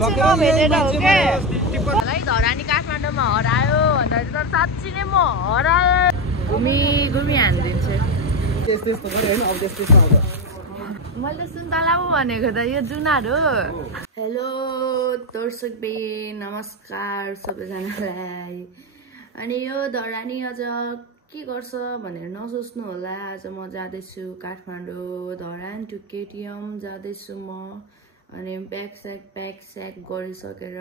मान्छे नभेटेर हो के मलाई धरानी काठमाडौँमा हरायो भन्दा तर साँच्ची नै म हराएँ घुमी हानिदिन्छु मैले सुन्तला पो भनेको त यो जुनार हो हेलो दर्शकबिन नमस्कार सबैजनालाई अनि यो धरानी आज के गर्छ भनेर नसोच्नु होला आज म जाँदैछु काठमाडौँ धरान टु केटिएम जाँदैछु म अनि प्याक स्याक गरिसकेर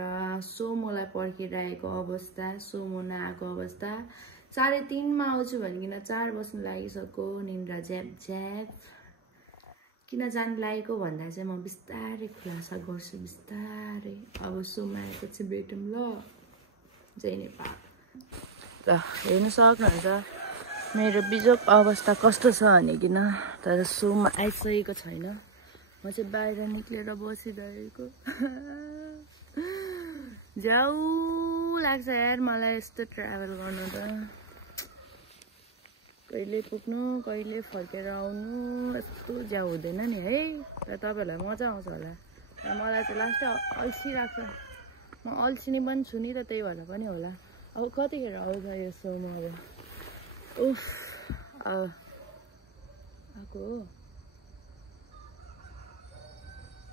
सोमोलाई पर्खिरहेको अवस्था सोमो नआएको अवस्था 3:30 मा आउँछु भनिकन 4 बज्न लागिसक्यो निन्द्रा झ्याप किन जान लागेको भन्दा चाहिँ म बिस्तारै खुलासा गर्छु बिस्तारै अब सोम आएपछि भेटौँ ल जय नेपाल ल हेर्न सक्नुहुन्छ मेरो बिजोक अवस्था कस्तो छ भनेकिन तर सोम आइसकेको छैन म चाहिँ बाहिर निक्लेर बसिरहेको जाऊ लाग्छ यार मलाई यस्तो ट्राभल गर्नु त कहिले पुग्नु कहिले फर्केर आउनु यस्तो ज्याउ हुँदैन नि है र तपाईहरुलाई मजा आउँछ होला र मलाई चाहिँ लास्ट अल्छी लाग्छ म अल्छिनी पनि छु नि त त्यही भएर पनि होला अब कतिखेर आउँछ यो सोमहरू उफ आको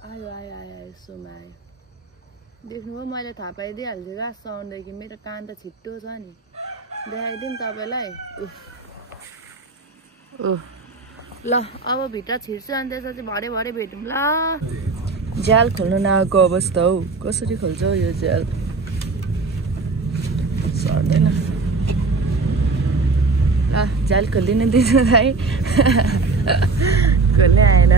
आयो सोम आयो देख्नुभयो मैले थाहा पाइदिइहाल्छु क्या साउन्डदेखि मेरो कान त छिट्टो छ नि देखाइदिउँ तपाईँलाई ल अब भित्र छिर्छु अनि त्यसपछि भरे भेटौँ ल झ्याल खोल्नु नआएको अवस्था हौ कसरी खोल्छ यो झ्याल सर्दैन ल झ्याल खोलिदिनु दिनु भाइ खोल्ने आएन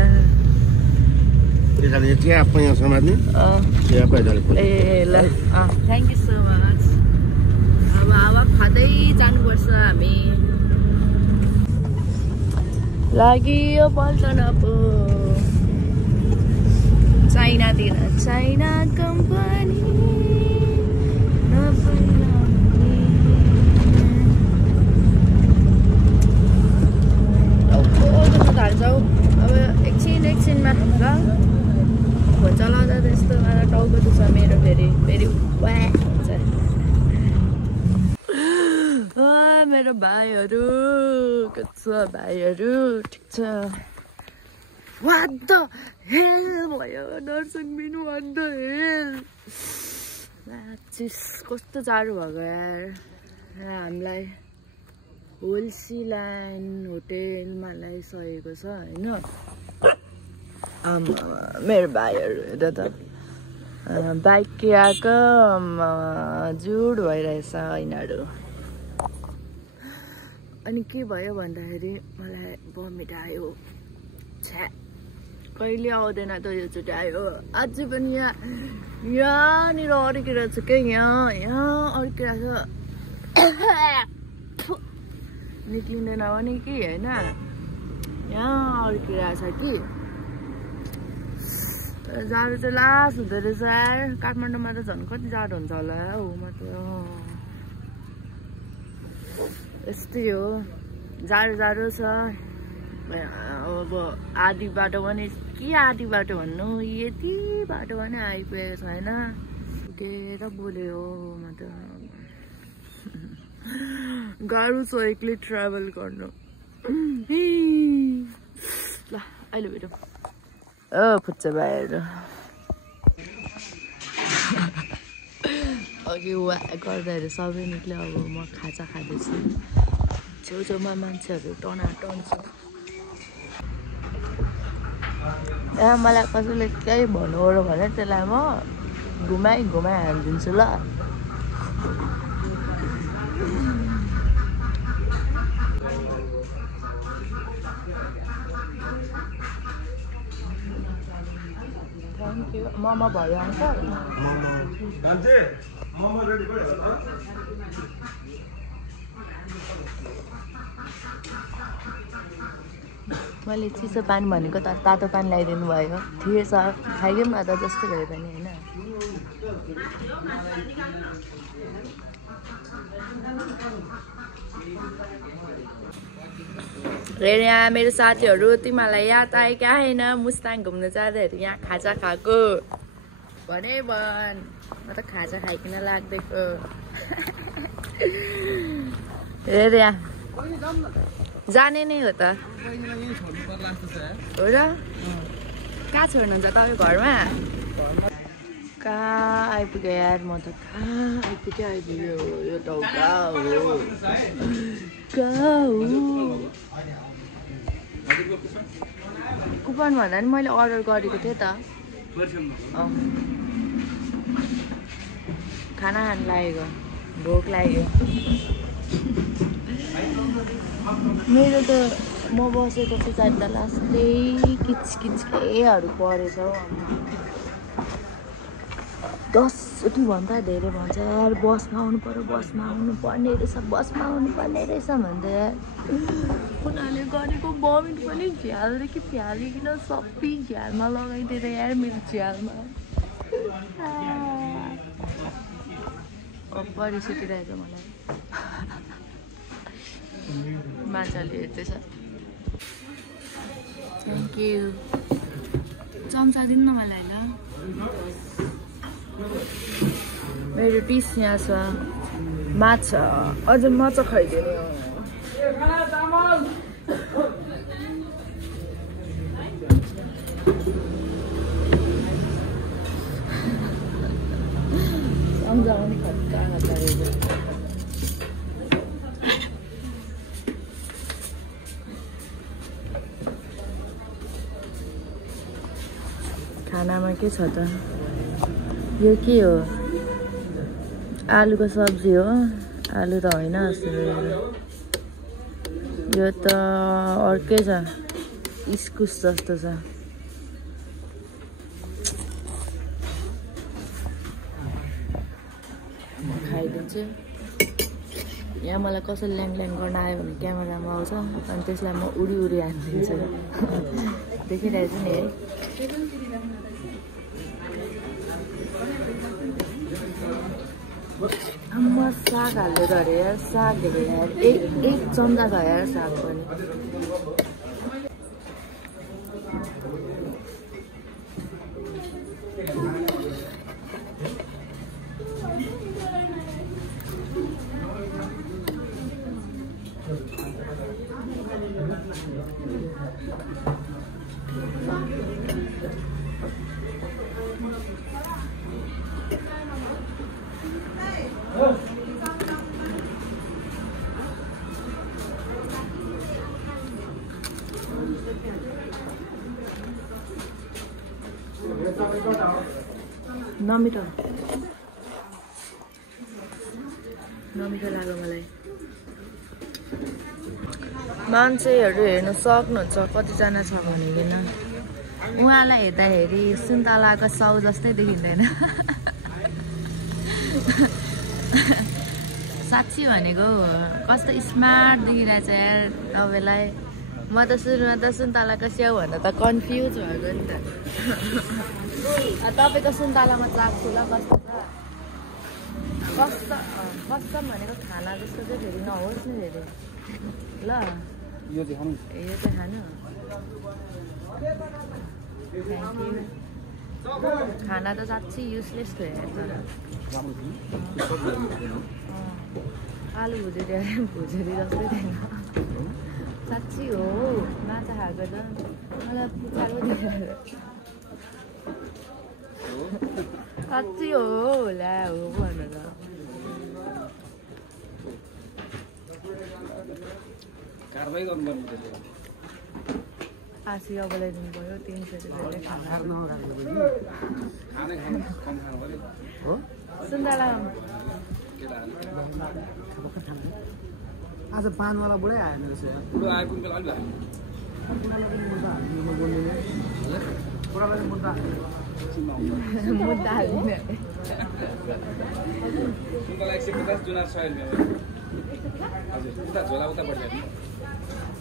ए ल थ्याङ्क यू सो मच अब हावा खाँदै जानुपर्छ हामी लाग्यो पल्टन पो चाइनातिर चाइना कम्पनी हाल्छौ अब एकछिनमा ल फोन चलाउँदा त यस्तो टाउको दुख्छ मेरो फेरि वा हुन्छ मेरो भाइहरू कस्तो भाइहरू ठिक छ वाट द हेल भयो दर्शकबिन वाट द हेल कस्तो जाडो भएको यार हामीलाई होलसिल्यान्ड होटेलमा ल्याइसकेको छ होइन मेरो भाइहरू हेर्दा त बाइक किराको जुड भइरहेछ यिनीहरू अनि के भयो भन्दाखेरि मलाई भमिट आयो छ्या कहिले आउँदैन त यो चोटि आयो आज पनि यहाँनिर अड्किरहेको छ क्या यहाँ अड्किरहेको छ निक्लिँदैन भने कि होइन यहाँ अड्किरहेछ कि जाडो चाहिँ लास हुँदो रहेछ यार काठमाडौँमा त झन् कति जाडो हुन्छ होला हौ मतलब यस्तै हो जाडो छ अब आधी बाटो पनि के आधी बाटो भन्नु यति बाटो पनि आइपुगेको छैन पुगेर बोल्यो मतलब गाह्रो छ एक्लै ट्राभल गर्नु ल अहिले भेटौँ फुच्चा भाइहरू अघि वा गर्दाखेरि सबै निक्ल्यो अब म खाजा खाँदैछु छेउछेउमा मान्छेहरू टनाटन छ यहाँ मलाई कसैले केही भन्नुहरू भने त्यसलाई म घुमाइ हालिदिन्छु ल थ्याङ्क यू ममा भयो अङ्कल मैले चिसो पानी भनेको त तातो पानी ल्याइदिनु भयो थिएछ खाइदिउँ न त जस्तो भए पनि होइन यहाँ मेरो साथीहरू तिमीहरूलाई याद आयो क्या होइन मुस्ताङ घुम्नु जाँदाखेरि यहाँ खाजा खाएको भने भन म त खाजा खाइकिन लाग्दैको हेर यहाँ जाने नै हो त हो र कहाँ छोड्नुहुन्छ तपाईँ घरमा कहाँ आइपुग्यो यार म त कहाँ आइपुग्यो यो त कहाँ हो कुपन भन्दा नि मैले अर्डर गरेको थिएँ त खाना खानु लागेको भोक लाग्यो मेरो त म बसेको छु सायद त लास्टै किचकिचकेहरू परेछ हौ 10 भन्दा धेरै भन्छ यार बसमा आउनु पर्यो बसमा आउनु पर्ने रहेछ भन्दै यार उनीहरूले गरेको बमिट पनि झ्यालदेखि फ्यालिकन सबै झ्यालमा लगाइदिएर यार मेरो झ्यालमा रिस उठिरहेछ मलाई मान्छेले हेर्दैछ थ्याङ्क यू चम्चा दिनु न मलाई ल मेरो डिस यहाँ छ माछा अझ माछा खाइदिने सम्झाउने खट्टा खानामा के छ त यो के हो आलुको सब्जी हो आलु त होइन जस्तो यो त अर्कै छ इस्कुस जस्तो छ खाइदिन्छु यहाँ मलाई कसैले ल्याङ गर्न आयो भने क्यामेरामा आउँछ अनि त्यसलाई म उडी हानिदिन्छु देखिरहेको छु नि है म साग हालेर अरे यार सागहरू यार एक चम्चा छ यार साग पनि नमिठो लाग्यो मलाई मान्छेहरू हेर्नु सक्नुहुन्छ कतिजना छ भनिदिन उहाँलाई हेर्दाखेरि सुन्तलाको साउ जस्तै देखिँदैन साँच्ची भनेको कस्तो स्मार्ट देखिरहेछ यार तपाईँलाई म त सुरुमा त सुन्तलाको स्याउ भन्दा त कन्फ्युज भएको नि त तपाईँको सुन्तलामा चाख्छु ल कस्तो कस्तो भनेको खाना जस्तो चाहिँ फेरि नहोस् नि फेरि ल यो चाहिँ खानु थ्याङ्क यू खाना त साँच्चै युजलेस थियो यार तर आलु भुजेरी जस्तै थिएन साँच्ची हो माछा खाएको त मलाई पुछाएको थियो साँच्ची हो ल्या हो भनेर आशी अबलाइदिनु भयो 300 सुन्तला आज पानवाला बुढै आएन रहेछ बुढो आयो कुन बेला अलि मुद्दा हाल्दिनँ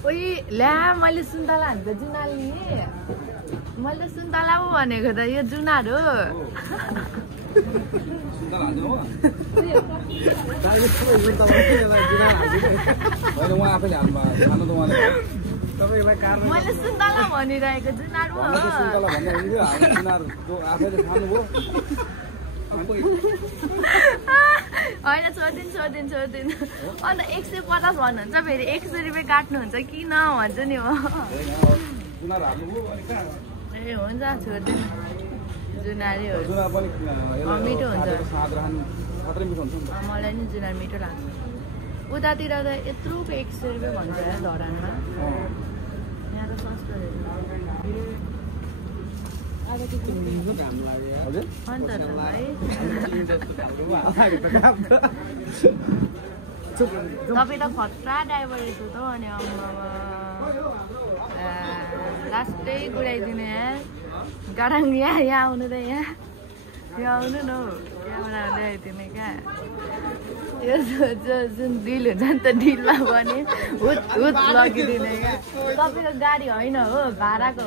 ओइ ल्या मैले सुन्तला हान्छ जुनाल नि मैले त सुन्तला पो भनेको त यो जुनार हो उहाँ आफैले हाल्नु तपाईलाई कार मैले सुन्तला भनिरहेको जुनार हो सुन्तला भन्दै हुन्थ्यो हामी जुनार जो आफैले खानुभयो होइन छोडिदिनु अन्त 150 भन्नुहुन्छ फेरि 100 रुपियाँ काट्नुहुन्छ किन भन्छ नि हो जुनार हाल्नुभयो अनि कहाँ ए हुन्छ छोडिदिनु जुनारै हो जुनार पनि मिठो हुन्छ खत्रै मिठो हुन्छ मलाई नि जुनार मिठो लाग्छ उतातिर त यत्रोको 100 रुपियाँ भन्छ धरानमा यहाँ त सस्तो अन्त तपाईँ त खतरा ड्राइभर रहेछ त अनि लास्टै गुडाइदिनु यहाँ गराङ यहाँ आउनु त यहाँ आउनु न हौ क्यामेरा ल्याइदिने क्या त्यो जुन डिल हुन्छ नि त डिलमा पनि हुत लगिदिने क्या तपाईँको गाडी होइन हो भाडाको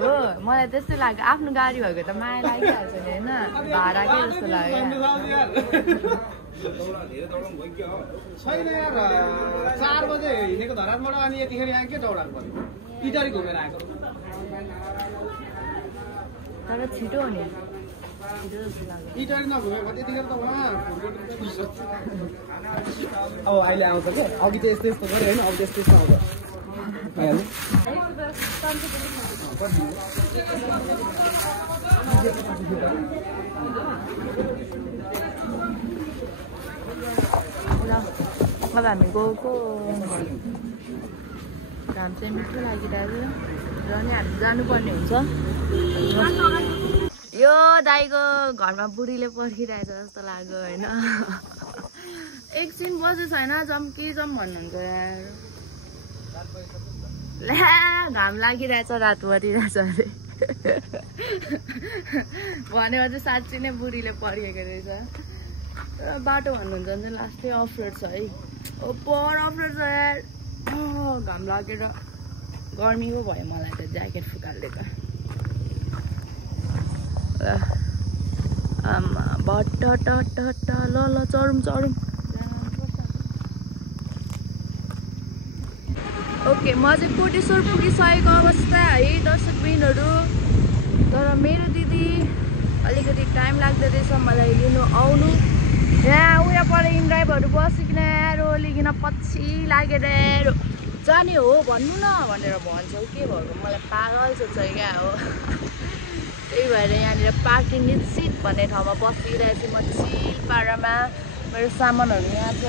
हो मलाई त्यस्तै लाग्यो आफ्नो गाडी भएको त माया लागिहाल्छ नि होइन भाडाकै जस्तो लाग्यो छैन यार 4 बजे हिँडेको धरानबाट अनि यतिखेर यहाँ के दौडानु पर्यो इटरी घुमेर आएको तर छिटो हो नि इटरी नघुम्यो भने यतिखेर त उहाँ अब अहिले आउँछ क्या अघि त यस्तो यस्तो गऱ्यो होइन अब त्यस्तो यस्तो आउँछ अब हामी गएको घाम चाहिँ मिठो लागिरहेको र नि हामी जानुपर्ने हुन्छ यो दाइको घरमा बुढीले पर्खिरहेछ जस्तो लाग्यो होइन एकछिन बसेको छैन जम्की भन्नुहुन्छ यार ल्या घाम लागिरहेछ रात परिरहेछ अरे भनेको चाहिँ साँच्ची नै बुढीले पर्खेको रहेछ तर बाटो भन्नुहुन्छ भने लास्टै अफ रोड छ है पर अफ रोड छ यार घाम लागेर गर्मी पो भयो मलाई त ज्याकेट फुकाल्दै त आमा भट्ट ल चढौँ ओके म चाहिँ कोटेश्वर पुगिसकेको अवस्था है दर्शकबिनहरू तर मेरो दिदी अलिकति टाइम लाग्दो रहेछ मलाई लिनु आउनु यहाँ उयो पर इन्ड्राइभहरू बसिकन रोलिकन पछि लागेर जाने हो भन्नु न भनेर भन्छौ के भएको मलाई पागल सोच्छ क्या हो त्यही भएर यहाँनिर पार्किङ निश्चित भन्ने ठाउँमा बसिरहेको छु म चिल पारामा मेरो सामानहरू यहाँ छ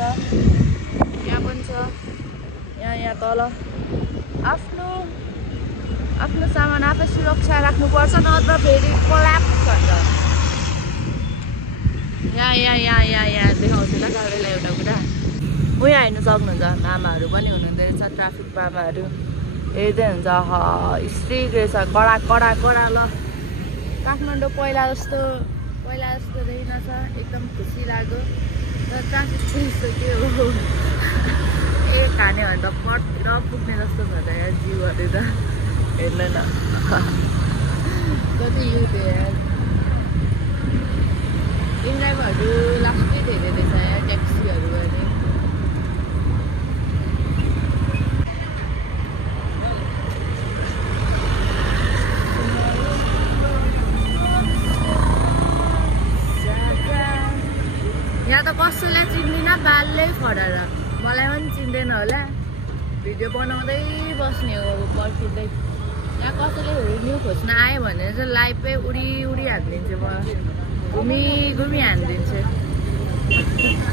यहाँ पनि छ यहाँ तल आफ्नो सामान आफै सुरक्षा राख्नुपर्छ नत्र फेरि कोल्याप्स भन्छ यहाँ देखाउँछु ल तपाईँलाई एउटा कुरा उयो हेर्नु सक्नुहुन्छ मामाहरू पनि हुनुहुँदो रहेछ ट्राफिक मामाहरू हेर्दै हुन्छ स्ट्रिक रहेछ कडा ल काठमाडौँ पहिला जस्तो रहेनछ एकदम खुसी लाग्यो तर ट्राफिक चाहिँ के हो खाने भने त पटेर पुग्ने जस्तो छ त यहाँ जिउहरू त हेर्नु न कति युथ यार इन्ड्राइभरहरू लास्टै धेरै रहेछ यहाँ ट्याक्सीहरू गर्ने यहाँ त कसैलाई चिन्दिनँ बालले फडाएर मलाई पनि चिन्दैन होला भिडियो बनाउँदै बस्ने हो पर्खिँदै यहाँ कसैले रिभ्यू खोज्न आयो भने चाहिँ लाइभै उडी हालिदिन्छु म घुमी हालिदिन्छु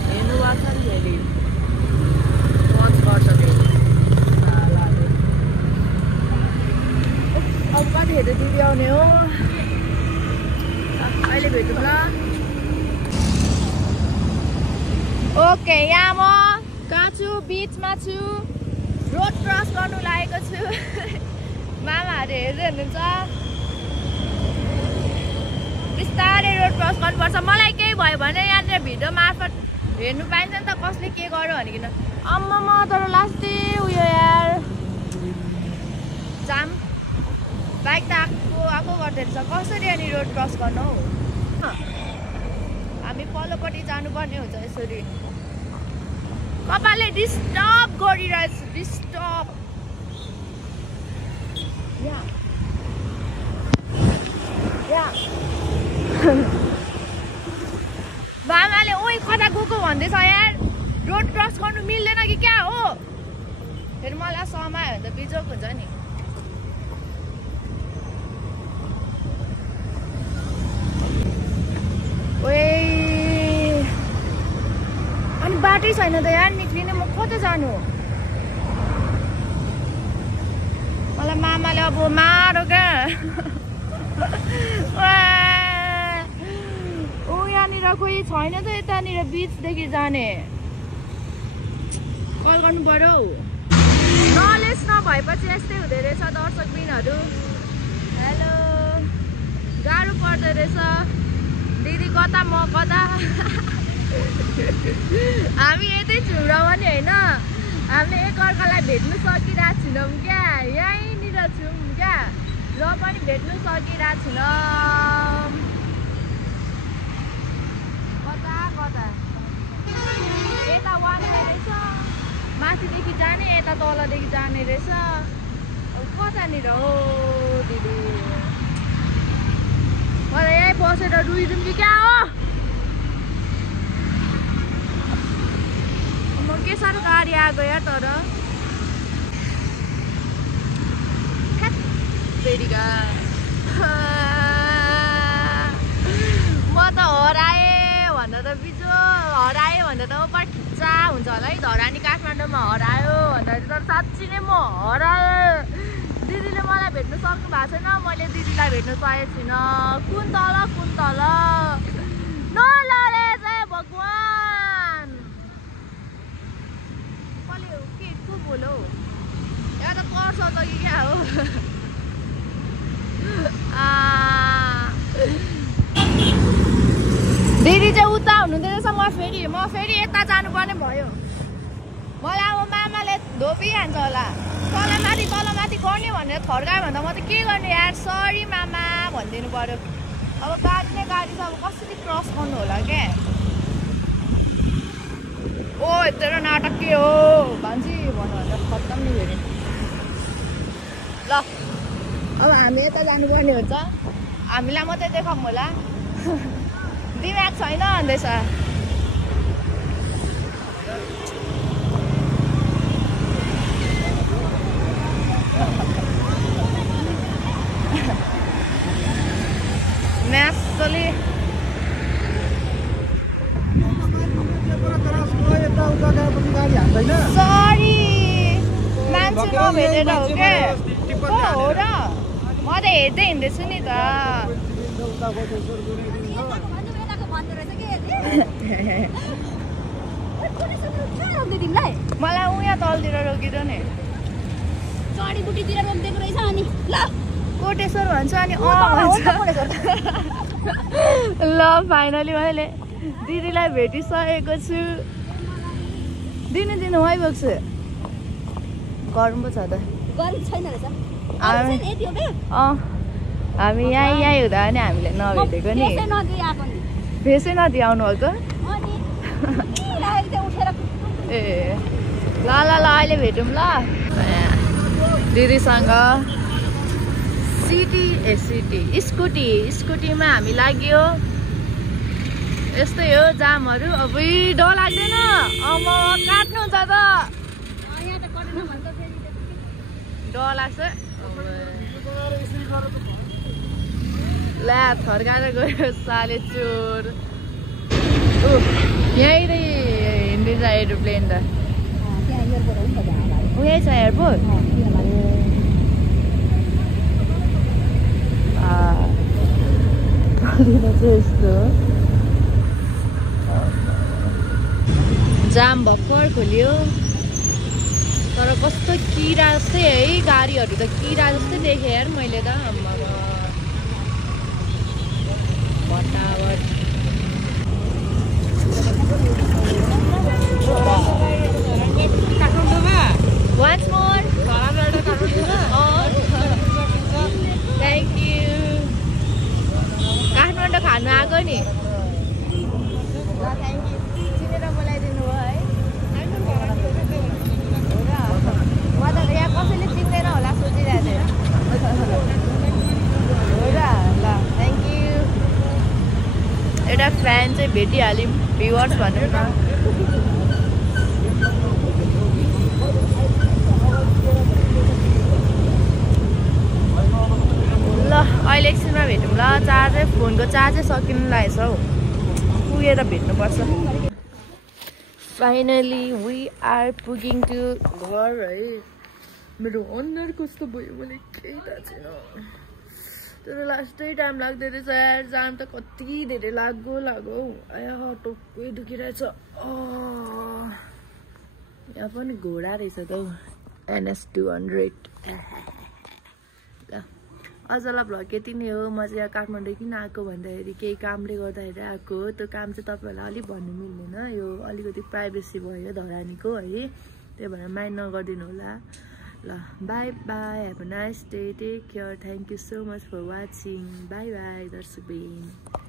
हेर्नु पर्छ नि फेरि वाच गर्छ फेरि अब कतिखेर दिदी आउने हो अहिले भेटौँ ल ओके यहाँ म कहाँ छु बिचमा छु रोड क्रस गर्नु लागेको छु मामाहरू हेर्दै हुनुहुन्छ बिस्तारै रोड क्रस गर्नुपर्छ मलाई केही भयो भने यहाँनिर भिडियो मार्फत हेर्नु पाइन्छ नि त कसले के गर्यो भनिकन आम्मामा तर लास्टै उयो यार जाम बाइक त आएको गर्दो रहेछ कसरी अनि रोड क्रस गर्नु हौ हामी पल्लोपट्टि जानुपर्ने हुन्छ यसरी कपालले डिस्टर्ब गरिरहेछ डिस्टर्ब बाबाले ओइ कता गएको भन्दैछ यार रोड क्रस गर्नु मिल्दैन कि क्या हो फेरि मलाई समायो भने त बिजोक हुन्छ नि ओए अनि बाटै छैन त यार निक्लिने म कता जानु मलाई मामाले अब मारो क्या ऊ यहाँनिर कोही छैन त यतानिर बिचदेखि जाने कल गर्नु पर्यो नलेज नभएपछि यस्तै हुँदो रहेछ दर्शकबिनहरू हेलो गाह्रो पर्दो रहेछ दिदी कता म कता हामी यतै छौँ र पनि होइन हामीले एकअर्कालाई भेट्नु सकिरहेको छैनौँ क्या यहीँनिर छौँ क्या र पनि भेट्नु सकिरहेको छैनौँ कता कता यता वान रहेछ माथिदेखि जाने यता तलदेखि जाने रहेछ कतानिर हो दिदी मलाई यहीँ बसेर रुइदिउँ कि क्या हो म के साह्रो गाडी आएको या तर बेरीका म त हराएँ भन्दा त बिजो हराएँ भन्दा त ओपर खिच्चा हुन्छ होला है धरानी काठमाडौँमा हरायो भन्दा तर साँच्ची नै म हराएँ दिदीले मलाई भेट्नु सक्नु भएको छैन मैले दिदीलाई भेट्नु सकेको छुइनँ कुन तल नलडे जय भगवान कसले हो के को बोलो यहाँ त कर्स छ कि क्या हो दिदी चाहिँ उता हुनुहुँदो रहेछ म फेरि यता जानुपर्ने भयो मलाई अब मामाले धोपिहाल्छ होला तलमाथि गर्ने भनेर थर्कायो भन्दा म त के गर्ने यार सरी मामा भनिदिनु पर्यो अब गाडी छ अब कसरी क्रस गर्नु होला क्या ओ यत्रो नाटक के हो भान्जी भन्नु भन्दा खत्तम नि फेरि ल अब हामी यता जानुपर्ने हुन्छ हामीलाई मात्रै देखाउँ होला दिमाग छैन भन्दैछ म्यासले सरी मान्छे नभेटेर हो क्या हो र म त हेर्दै हिँड्दैछु नि त मलाई उहाँ तलतिर रोकिद नि चढीबुटीतिर रोकिदिएको रहेछ अनि ल कोटेश्वर भन्छ अनि ल फाइनली मैले दिदीलाई भेटिसकेको छु दिनु आइबक्छु गरम पो छ त हामी यहीँ हुँदा पनि हामीले नभेटेको नि भेसै नदी आउनु भएको ए ल अहिले भेटौँ ल दिदीसँग स्कुटीमा हामी लाग्यो यस्तै हो जामहरू अब डर लाग्दैन अब काट्नुहुन्छ त डर लाग्छ ला थर्काएर गयो साले चोर यहीँ हिँड्दैछ एरोप्लेन त यही छ एयरपोर्ट यस्तो जाम भर्खर खोल्यो तर कस्तो किरा जस्तै है गाडीहरू त किरा जस्तै देखेँ यार मैले त भटाभट Once more. Thank you. Kathmandu खानु आएको नि थ्याङ्क यू चिनेर बोलाइदिनु भयो है म त यहाँ कसैले चिन्दैन होला सोचिरहेको थिएँ एउटा फ्यान चाहिँ भेटिहाल्यौँ भ्युवर्स भनौँ न ल अहिले एकछिनमा भेटौँ ल चार्जै फोनको चार्जै सकिनु लागेछ हौ पुगेर भेट्नुपर्छ फाइनली वी आर पुगिङ टु घर है मेरो अनुहार कस्तो भयो मैले केही थाहा छैन तर लास्टै टाइम लाग्दै रहेछ यार जाम त कति धेरै लाग्यो आया टोक्कै दुखिरहेछ यहाँ पनि घोडा रहेछ त हौ NS 200 ल अझ ल भ्लग यति नै हो म चाहिँ यहाँ काठमाडौँ किन आएको भन्दाखेरि केही कामले गर्दाखेरि आएको हो त्यो काम चाहिँ तपाईँहरूलाई अलिक भन्नु मिल्दैन यो अलिकति प्राइभेसी भयो धरानीको है त्यही भएर माइन्ड नगरिदिनु होला ल bye bye have a nice day take care thank you so much for watching bye bye दर्शकबिन